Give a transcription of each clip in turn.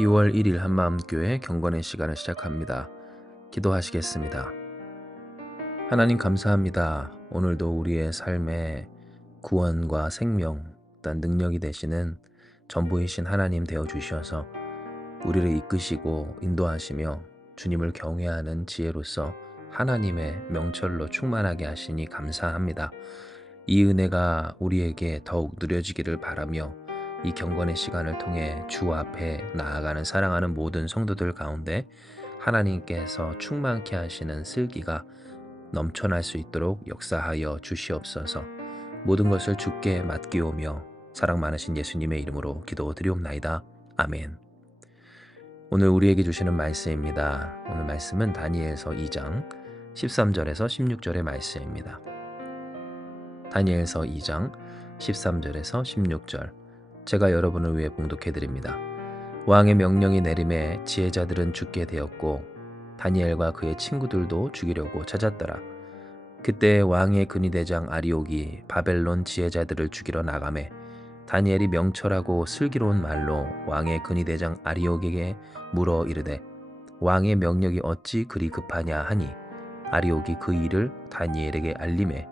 2월 1일 한마음교회 경건의 시간을 시작합니다. 기도하시겠습니다. 하나님 감사합니다. 오늘도 우리의 삶에 구원과 생명, 또한 능력이 되시는 전부이신 하나님 되어주셔서 우리를 이끄시고 인도하시며 주님을 경외하는 지혜로서 하나님의 명철로 충만하게 하시니 감사합니다. 이 은혜가 우리에게 더욱 누려지기를 바라며 이 경건의 시간을 통해 주 앞에 나아가는 사랑하는 모든 성도들 가운데 하나님께서 충만케 하시는 슬기가 넘쳐날 수 있도록 역사하여 주시옵소서. 모든 것을 주께 맡기오며 사랑 많으신 예수님의 이름으로 기도드리옵나이다. 아멘. 오늘 우리에게 주시는 말씀입니다. 오늘 말씀은 다니엘서 2장 13절에서 16절의 말씀입니다. 다니엘서 2장 13절에서 16절 제가 여러분을 위해 봉독해드립니다. 왕의 명령이 내림에 지혜자들은 죽게 되었고 다니엘과 그의 친구들도 죽이려고 찾았더라. 그때 왕의 근위대장 아리옥이 바벨론 지혜자들을 죽이러 나가매 다니엘이 명철하고 슬기로운 말로 왕의 근위대장 아리옥에게 물어 이르되 왕의 명령이 어찌 그리 급하냐 하니 아리옥이 그 일을 다니엘에게 알림해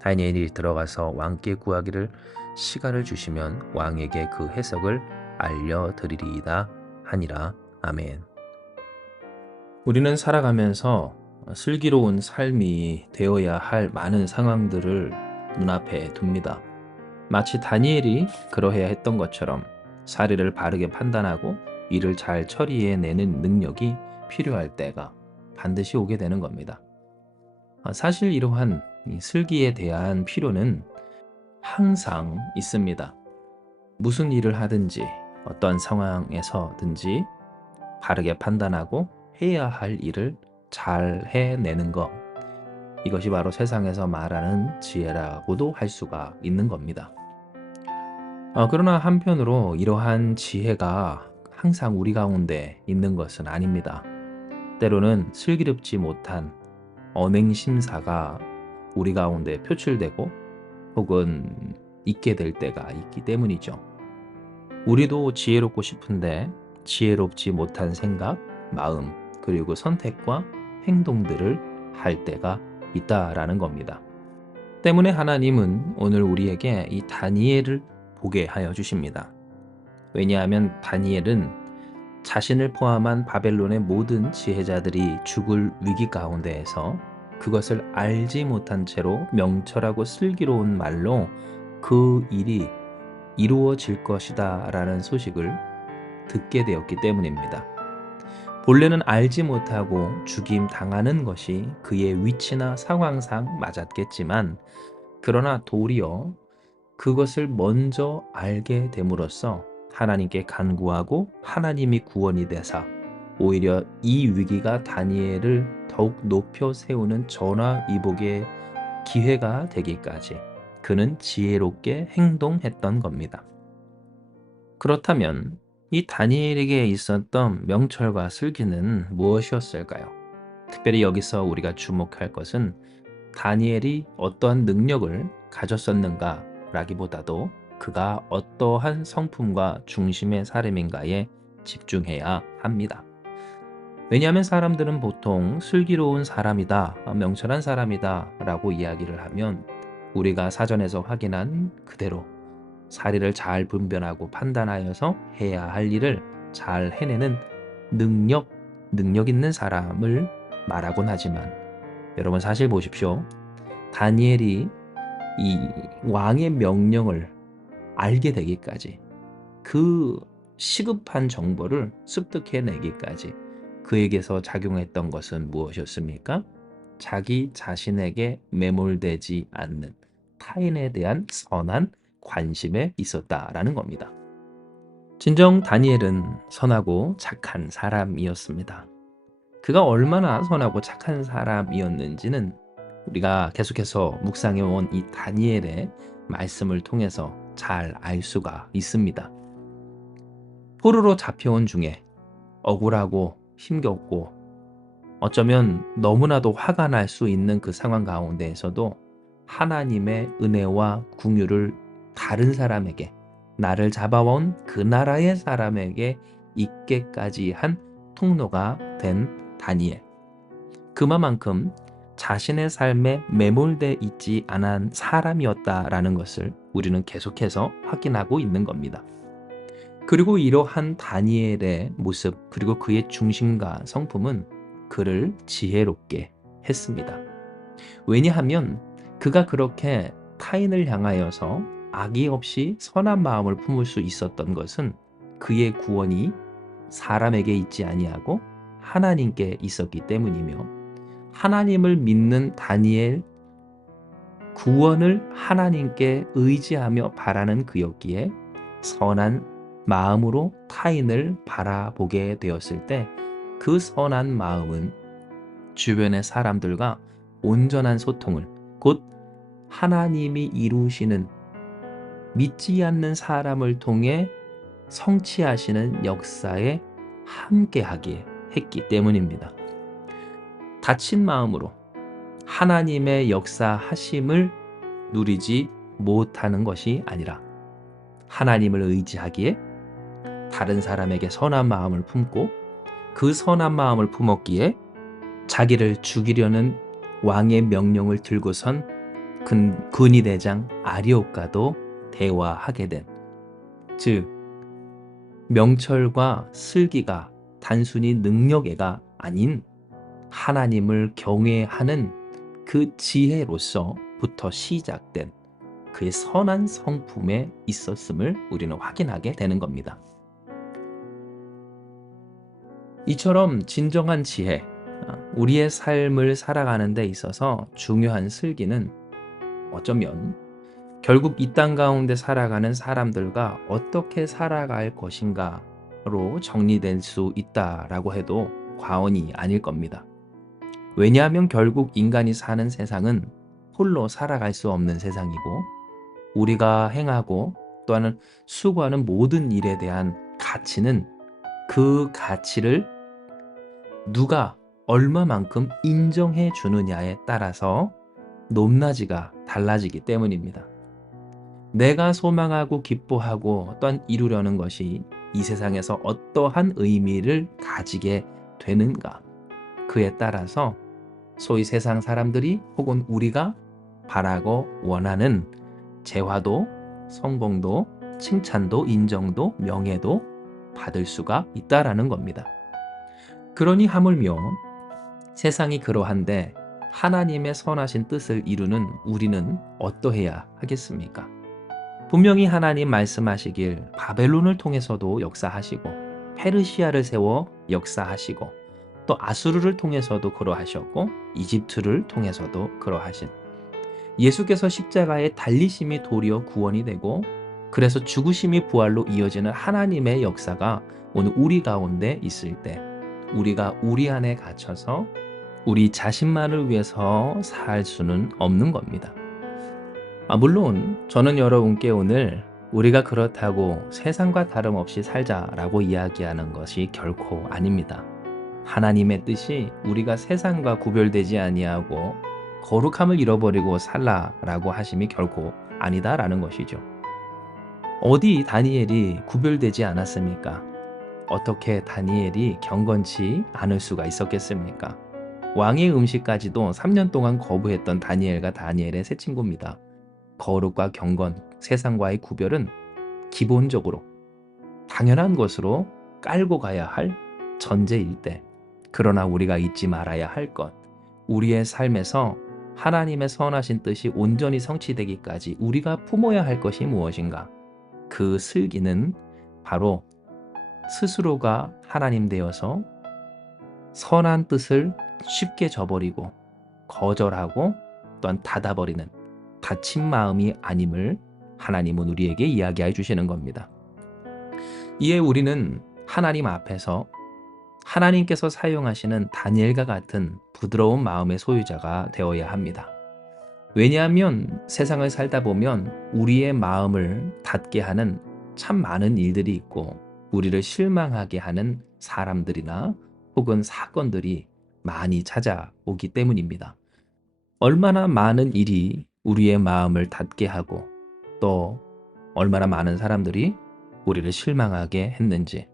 다니엘이 들어가서 왕께 구하기를 시간을 주시면 왕에게 그 해석을 알려드리리이다 하니라. 아멘. 우리는 살아가면서 슬기로운 삶이 되어야 할 많은 상황들을 눈앞에 둡니다. 마치 다니엘이 그러해야 했던 것처럼 사리를 바르게 판단하고 일을 잘 처리해내는 능력이 필요할 때가 반드시 오게 되는 겁니다. 사실 이러한 슬기에 대한 필요는 항상 있습니다. 무슨 일을 하든지 어떤 상황에서든지 바르게 판단하고 해야 할 일을 잘 해내는 것, 이것이 바로 세상에서 말하는 지혜라고도 할 수가 있는 겁니다. 그러나 한편으로 이러한 지혜가 항상 우리 가운데 있는 것은 아닙니다. 때로는 슬기롭지 못한 언행심사가 우리 가운데 표출되고 혹은 있게 될 때가 있기 때문이죠. 우리도 지혜롭고 싶은데 지혜롭지 못한 생각, 마음, 그리고 선택과 행동들을 할 때가 있다라는 겁니다. 때문에 하나님은 오늘 우리에게 이 다니엘을 보게 하여 주십니다. 왜냐하면 다니엘은 자신을 포함한 바벨론의 모든 지혜자들이 죽을 위기 가운데에서 그것을 알지 못한 채로 명철하고 슬기로운 말로 그 일이 이루어질 것이다 라는 소식을 듣게 되었기 때문입니다. 본래는 알지 못하고 죽임 당하는 것이 그의 위치나 상황상 맞았겠지만 그러나 도리어 그것을 먼저 알게 됨으로써 하나님께 간구하고 하나님이 구원이 되사 오히려 이 위기가 다니엘을 더욱 높여 세우는 전화위복의 기회가 되기까지 그는 지혜롭게 행동했던 겁니다. 그렇다면 이 다니엘에게 있었던 명철과 슬기는 무엇이었을까요? 특별히 여기서 우리가 주목할 것은 다니엘이 어떠한 능력을 가졌었는가 라기보다도 그가 어떠한 성품과 중심의 사람인가에 집중해야 합니다. 왜냐하면 사람들은 보통 슬기로운 사람이다, 명철한 사람이다 라고 이야기를 하면 우리가 사전에서 확인한 그대로 사리를 잘 분별하고 판단하여서 해야 할 일을 잘 해내는 능력 있는 사람을 말하곤 하지만 여러분 사실 보십시오. 다니엘이 이 왕의 명령을 알게 되기까지 그 시급한 정보를 습득해내기까지 그에게서 작용했던 것은 무엇이었습니까? 자기 자신에게 매몰되지 않는 타인에 대한 선한 관심에 있었다라는 겁니다. 진정 다니엘은 선하고 착한 사람이었습니다. 그가 얼마나 선하고 착한 사람이었는지는 우리가 계속해서 묵상해온 이 다니엘의 말씀을 통해서 잘 알 수가 있습니다. 포로로 잡혀온 중에 억울하고 힘겹고 어쩌면 너무나도 화가 날 수 있는 그 상황 가운데에서도 하나님의 은혜와 긍휼을 다른 사람에게, 나를 잡아온 그 나라의 사람에게 있게까지 한 통로가 된 다니엘. 그만큼 자신의 삶에 매몰돼 있지 않은 사람이었다라는 것을 우리는 계속해서 확인하고 있는 겁니다. 그리고 이러한 다니엘의 모습 그리고 그의 중심과 성품은 그를 지혜롭게 했습니다. 왜냐하면 그가 그렇게 타인을 향하여서 악의 없이 선한 마음을 품을 수 있었던 것은 그의 구원이 사람에게 있지 아니하고 하나님께 있었기 때문이며, 하나님을 믿는 다니엘 구원을 하나님께 의지하며 바라는 그였기에 선한 마음으로 타인을 바라보게 되었을 때 그 선한 마음은 주변의 사람들과 온전한 소통을, 곧 하나님이 이루시는 믿지 않는 사람을 통해 성취하시는 역사에 함께하게 했기 때문입니다. 닫힌 마음으로 하나님의 역사하심을 누리지 못하는 것이 아니라 하나님을 의지하기에 다른 사람에게 선한 마음을 품고, 그 선한 마음을 품었기에 자기를 죽이려는 왕의 명령을 들고선 군의대장 아리옥과도 대화하게 된, 즉 명철과 슬기가 단순히 능력애가 아닌 하나님을 경외하는 그 지혜로서부터 시작된 그의 선한 성품에 있었음을 우리는 확인하게 되는 겁니다. 이처럼 진정한 지혜, 우리의 삶을 살아가는 데 있어서 중요한 슬기는 어쩌면 결국 이 땅 가운데 살아가는 사람들과 어떻게 살아갈 것인가로 정리될 수 있다라고 해도 과언이 아닐 겁니다. 왜냐하면 결국 인간이 사는 세상은 홀로 살아갈 수 없는 세상이고, 우리가 행하고 또한 수고하는 모든 일에 대한 가치는 그 가치를 누가 얼마만큼 인정해 주느냐에 따라서 높낮이가 달라지기 때문입니다. 내가 소망하고 기뻐하고 또한 이루려는 것이 이 세상에서 어떠한 의미를 가지게 되는가, 그에 따라서 소위 세상 사람들이 혹은 우리가 바라고 원하는 재화도, 성공도, 칭찬도, 인정도, 명예도 받을 수가 있다라는 겁니다. 그러니 하물며 세상이 그러한데 하나님의 선하신 뜻을 이루는 우리는 어떠해야 하겠습니까? 분명히 하나님 말씀하시길 바벨론을 통해서도 역사하시고, 페르시아를 세워 역사하시고, 또 아수르를 통해서도 그러하셨고, 이집트를 통해서도 그러하신 예수께서 십자가에 달리심이 도리어 구원이 되고, 그래서 죽으심이 부활로 이어지는 하나님의 역사가 오늘 우리 가운데 있을 때 우리가 우리 안에 갇혀서 우리 자신만을 위해서 살 수는 없는 겁니다. 물론 저는 여러분께 오늘 우리가 그렇다고 세상과 다름없이 살자라고 이야기하는 것이 결코 아닙니다. 하나님의 뜻이 우리가 세상과 구별되지 아니하고 거룩함을 잃어버리고 살라라고 하심이 결코 아니다라는 것이죠. 어디 다니엘이 구별되지 않았습니까? 어떻게 다니엘이 경건치 않을 수가 있었겠습니까? 왕의 음식까지도 3년 동안 거부했던 다니엘과 다니엘의 세 친구입니다. 거룩과 경건, 세상과의 구별은 기본적으로 당연한 것으로 깔고 가야 할 전제일 때, 그러나 우리가 잊지 말아야 할 것, 우리의 삶에서 하나님의 선하신 뜻이 온전히 성취되기까지 우리가 품어야 할 것이 무엇인가? 그 슬기는 바로 스스로가 하나님 되어서 선한 뜻을 쉽게 저버리고 거절하고 또한 닫아버리는 닫힌 마음이 아님을 하나님은 우리에게 이야기해 주시는 겁니다. 이에 우리는 하나님 앞에서 하나님께서 사용하시는 다니엘과 같은 부드러운 마음의 소유자가 되어야 합니다. 왜냐하면 세상을 살다 보면 우리의 마음을 닫게 하는 참 많은 일들이 있고, 우리를 실망하게 하는 사람들이나 혹은 사건들이 많이 찾아오기 때문입니다. 얼마나 많은 일이 우리의 마음을 닫게 하고, 또 얼마나 많은 사람들이 우리를 실망하게 했는지,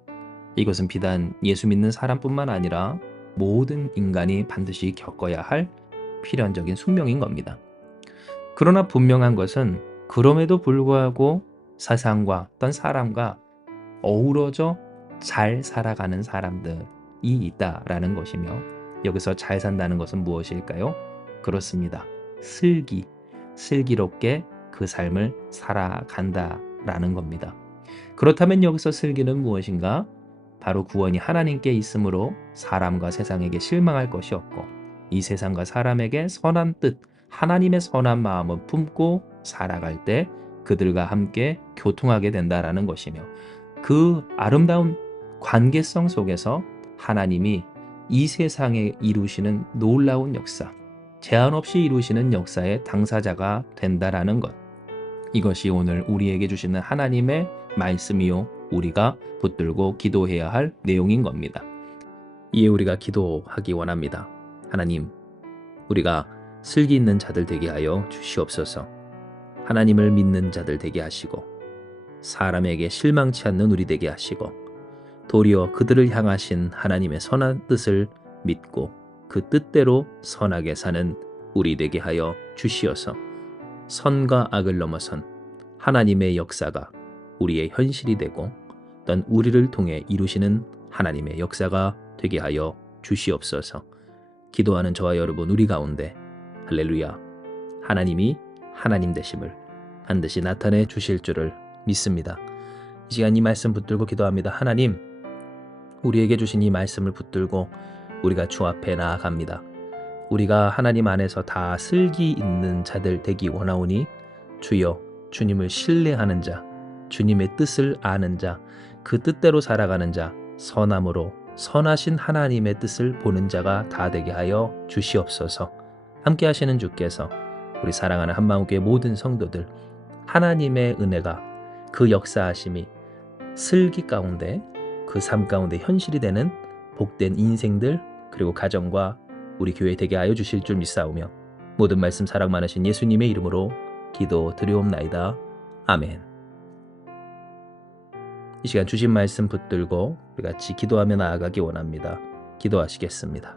이것은 비단 예수 믿는 사람뿐만 아니라 모든 인간이 반드시 겪어야 할 필연적인 숙명인 겁니다. 그러나 분명한 것은 그럼에도 불구하고 세상과 어떤 사람과 어우러져 잘 살아가는 사람들이 있다라는 것이며, 여기서 잘 산다는 것은 무엇일까요? 그렇습니다. 슬기롭게 그 삶을 살아간다라는 겁니다. 그렇다면 여기서 슬기는 무엇인가? 바로 구원이 하나님께 있으므로 사람과 세상에게 실망할 것이 없고, 이 세상과 사람에게 선한 뜻, 하나님의 선한 마음을 품고 살아갈 때 그들과 함께 교통하게 된다라는 것이며, 그 아름다운 관계성 속에서 하나님이 이 세상에 이루시는 놀라운 역사, 제한 없이 이루시는 역사의 당사자가 된다라는 것, 이것이 오늘 우리에게 주시는 하나님의 말씀이요, 우리가 붙들고 기도해야 할 내용인 겁니다. 이에 우리가 기도하기 원합니다. 하나님, 우리가 슬기 있는 자들 되게 하여 주시옵소서. 하나님을 믿는 자들 되게 하시고, 사람에게 실망치 않는 우리 되게 하시고, 도리어 그들을 향하신 하나님의 선한 뜻을 믿고 그 뜻대로 선하게 사는 우리 되게 하여 주시어서, 선과 악을 넘어선 하나님의 역사가 우리의 현실이 되고, 또한 우리를 통해 이루시는 하나님의 역사가 되게 하여 주시옵소서. 기도하는 저와 여러분 우리 가운데 할렐루야, 하나님이 하나님 되심을 반드시 나타내 주실 줄을 믿습니다. 이 시간 이 말씀 붙들고 기도합니다. 하나님, 우리에게 주신 이 말씀을 붙들고 우리가 주 앞에 나아갑니다. 우리가 하나님 안에서 다 슬기 있는 자들 되기 원하오니, 주여, 주님을 신뢰하는 자, 주님의 뜻을 아는 자, 그 뜻대로 살아가는 자, 선함으로 선하신 하나님의 뜻을 보는 자가 다 되게 하여 주시옵소서. 함께 하시는 주께서 우리 사랑하는 한마음교회 모든 성도들, 하나님의 은혜가, 그 역사하심이 슬기 가운데, 그 삶 가운데 현실이 되는 복된 인생들, 그리고 가정과 우리 교회 되게 하여 주실 줄 믿사오며, 모든 말씀 사랑 많으신 예수님의 이름으로 기도 드리옵나이다. 아멘. 이 시간 주신 말씀 붙들고 우리 같이 기도하며 나아가기 원합니다. 기도하시겠습니다.